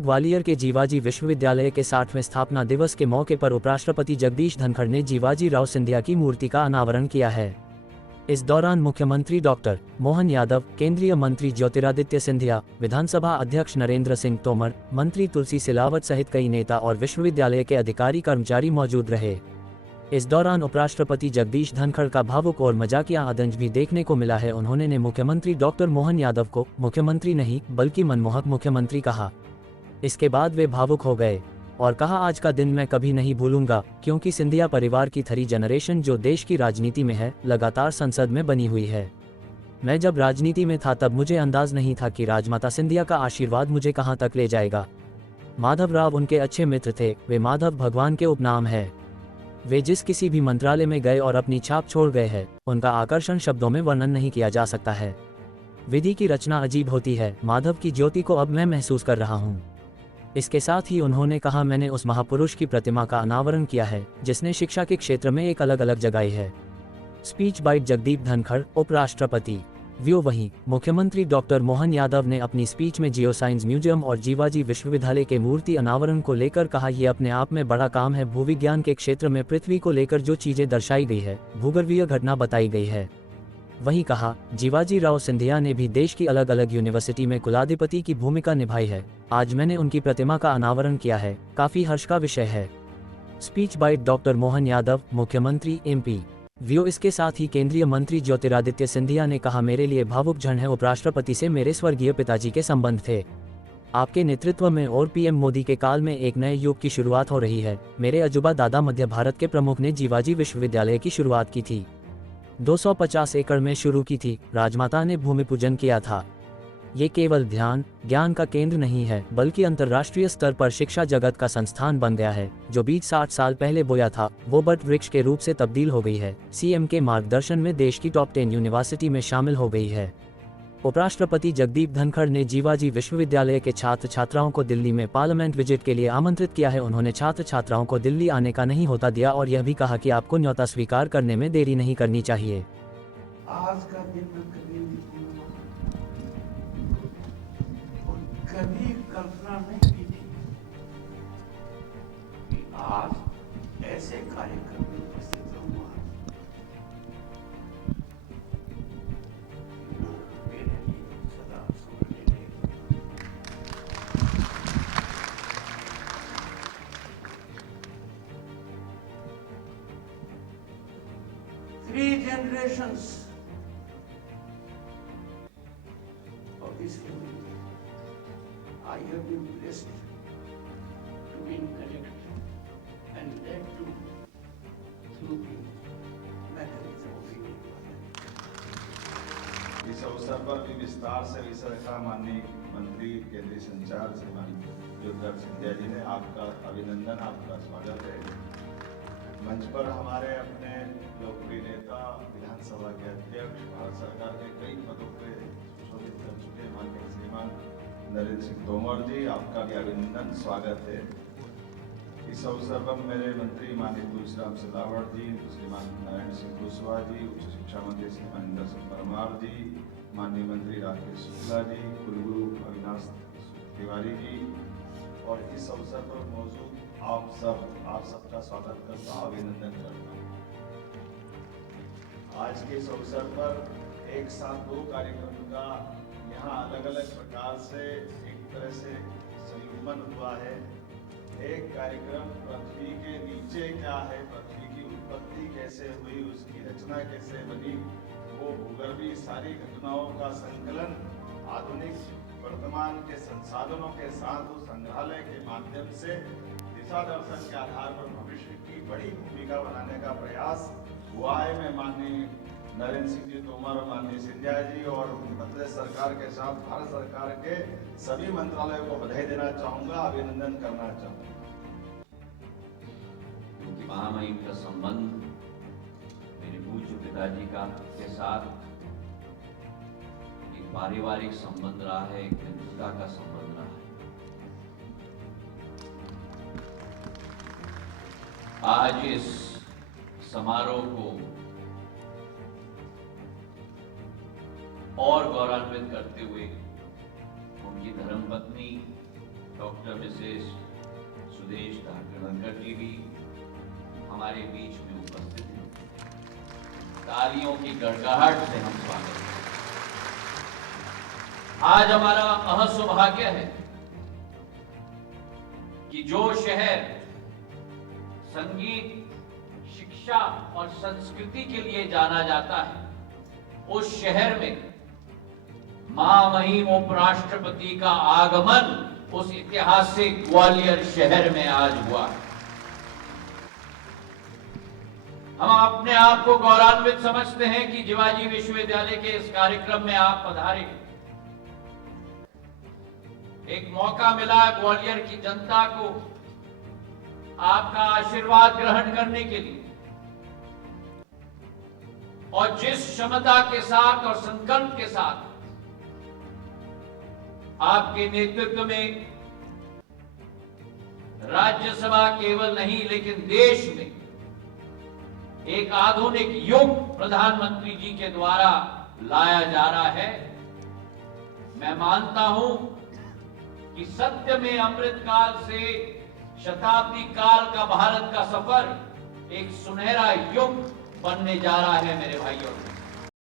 ग्वालियर के जीवाजी विश्वविद्यालय के 60वें स्थापना दिवस के मौके पर उपराष्ट्रपति जगदीश धनखड़ ने जीवाजी राव सिंधिया की मूर्ति का अनावरण किया है। इस दौरान मुख्यमंत्री डॉक्टर मोहन यादव, केंद्रीय मंत्री ज्योतिरादित्य सिंधिया, विधानसभा अध्यक्ष नरेंद्र सिंह तोमर, मंत्री तुलसी सिलावट सहित कई नेता और विश्वविद्यालय के अधिकारी कर्मचारी मौजूद रहे। इस दौरान उपराष्ट्रपति जगदीश धनखड़ का भावुक और मजाकिया अंदाज भी देखने को मिला है। उन्होंने ने मुख्यमंत्री डॉक्टर मोहन यादव को मुख्यमंत्री नहीं बल्कि मनमोहक मुख्यमंत्री कहा। इसके बाद वे भावुक हो गए और कहा, आज का दिन मैं कभी नहीं भूलूंगा, क्योंकि सिंधिया परिवार की 3 जनरेशन जो देश की राजनीति में है, लगातार संसद में बनी हुई है। मैं जब राजनीति में था तब मुझे अंदाज नहीं था कि राजमाता सिंधिया का आशीर्वाद मुझे कहां तक ले जाएगा। माधवराव उनके अच्छे मित्र थे, वे माधव भगवान के उपनाम है। वे जिस किसी भी मंत्रालय में गए और अपनी छाप छोड़ गए हैं, उनका आकर्षण शब्दों में वर्णन नहीं किया जा सकता है। विधि की रचना अजीब होती है। माधव की ज्योति को अब मैं महसूस कर रहा हूँ। इसके साथ ही उन्होंने कहा, मैंने उस महापुरुष की प्रतिमा का अनावरण किया है जिसने शिक्षा के क्षेत्र में एक अलग अलग जगाई है। स्पीच बाइट जगदीप धनखड़, उपराष्ट्रपति। व्यू वहीं मुख्यमंत्री डॉक्टर मोहन यादव ने अपनी स्पीच में जियो साइंस म्यूजियम और जीवाजी विश्वविद्यालय के मूर्ति अनावरण को लेकर कहा, यह अपने आप में बड़ा काम है। भूविज्ञान के क्षेत्र में पृथ्वी को लेकर जो चीजें दर्शाई गई है, भूगर्भीय घटना बताई गई है। वहीं कहा, जीवाजी राव सिंधिया ने भी देश की अलग अलग यूनिवर्सिटी में कुलाधिपति की भूमिका निभाई है। आज मैंने उनकी प्रतिमा का अनावरण किया है, काफी हर्ष का विषय है। Speech byte doctor Mohan Yadav, मुख्यमंत्री एमपी। व्यू इसके साथ ही केंद्रीय मंत्री ज्योतिरादित्य सिंधिया ने कहा, मेरे लिए भावुक क्षण है। उपराष्ट्रपति से मेरे स्वर्गीय पिताजी के संबंध थे। आपके नेतृत्व में और पीएम मोदी के काल में एक नए युग की शुरुआत हो रही है। मेरे अजूबा दादा मध्य भारत के प्रमुख ने जीवाजी विश्वविद्यालय की शुरुआत की थी, 250 एकड़ में शुरू की थी। राजमाता ने भूमि पूजन किया था। ये केवल ध्यान ज्ञान का केंद्र नहीं है, बल्कि अंतर्राष्ट्रीय स्तर पर शिक्षा जगत का संस्थान बन गया है। जो बीज 60 साल पहले बोया था, वो बट वृक्ष के रूप से तब्दील हो गई है। सीएम के मार्गदर्शन में देश की टॉप 10 यूनिवर्सिटी में शामिल हो गई है। उपराष्ट्रपति जगदीप धनखड़ ने जीवाजी विश्वविद्यालय के छात्र छात्राओं को दिल्ली में पार्लियामेंट विजिट के लिए आमंत्रित किया है। उन्होंने छात्र छात्राओं को दिल्ली आने का नहीं होता दिया और यह भी कहा कि आपको न्योता स्वीकार करने में देरी नहीं करनी चाहिए। आज का दिन मैं कभी नहीं भूलूंगा और कभी कल्पना नहीं की थी कि आज ऐसे कार्यक्रम में उपस्थित रहूंगा। मेरे लिए सदा स्मरणीय Three generations of this community, I have been blessed to be elected and led to through the mechanism of India. इस अवसर पर भी विस्तार से विषय रखा माननीय मंत्री केंद्रीय संचार श्रीमान ज्योतिरादित्य सिंधिया जी ने। आपका अभिनंदन, आपका स्वागत है। मंच पर हमारे अपने लोकप्रिय नेता, विधानसभा के अध्यक्ष, भारत सरकार के कई पदों पे सुशोभित कर चुके माननीय श्रीमान नरेंद्र सिंह तोमर जी, आपका भी अभिनंदन, स्वागत है। इस अवसर पर मेरे मंत्री माननीय तुलसीराम सिलावट जी, श्रीमान नारायण सिंह कुशवाहा जी, उच्च शिक्षा मंत्री श्रीमान इंदर सिंह परमार जी, माननीय मंत्री राकेश शुक्ला जी, कुलगुरु अविनाश तिवारी जी और इस अवसर पर मौजूद आप सबका स्वागत करता हूँ, अभिनंदन करता हूँ। आज के इस अवसर पर एक साथ 2 कार्यक्रम का यहाँ अलग अलग प्रकार से एक तरह से संयुग्मन हुआ है। एक कार्यक्रम पृथ्वी के नीचे क्या है, पृथ्वी की उत्पत्ति कैसे हुई, उसकी रचना कैसे बनी, वो भूगर्भीय सारी घटनाओं का संकलन आधुनिक वर्तमान के संसाधनों के साथ उस संग्रहालय के माध्यम से दिशा दर्शन के आधार पर भविष्य की बड़ी भूमिका बनाने का प्रयास हुआ है। मैं माननीय नरेंद्र सिंह जी तोमर और माननीय सिंधिया जी और प्रदेश सरकार के साथ भारत सरकार के सभी मंत्रालयों को बधाई देना चाहूंगा, अभिनंदन करना चाहूंगा। क्योंकि महामहिम का संबंध मेरे पूज्य पिताजी का के साथ एक पारिवारिक संबंध रहा है, एक मित्रता का संबंध रहा है। आज इस समारोह को और गौरवान्वित करते हुए उनकी धर्मपत्नी डॉक्टर मिसेस सुदेश धाकड़कर जी भी हमारे बीच में उपस्थित हैं। तालियों की गड़गड़ाहट से हम स्वागत करते हैं। आज हमारा अहम सौभाग्य है कि जो शहर संगीत, शिक्षा और संस्कृति के लिए जाना जाता है, उस शहर में महामहिम उपराष्ट्रपति का आगमन उस ऐतिहासिक ग्वालियर शहर में आज हुआ है। हम अपने आप को गौरवान्वित समझते हैं कि जिवाजी विश्वविद्यालय के इस कार्यक्रम में आप पधारे। एक मौका मिला ग्वालियर की जनता को आपका आशीर्वाद ग्रहण करने के लिए, और जिस क्षमता के साथ और संकल्प के साथ आपके नेतृत्व में राज्यसभा केवल नहीं लेकिन देश में एक आधुनिक युग प्रधानमंत्री जी के द्वारा लाया जा रहा है, मैं मानता हूं कि सत्य में अमृत काल से शताब्दी काल का भारत का सफर एक सुनहरा युग बनने जा रहा है मेरे भाइयों।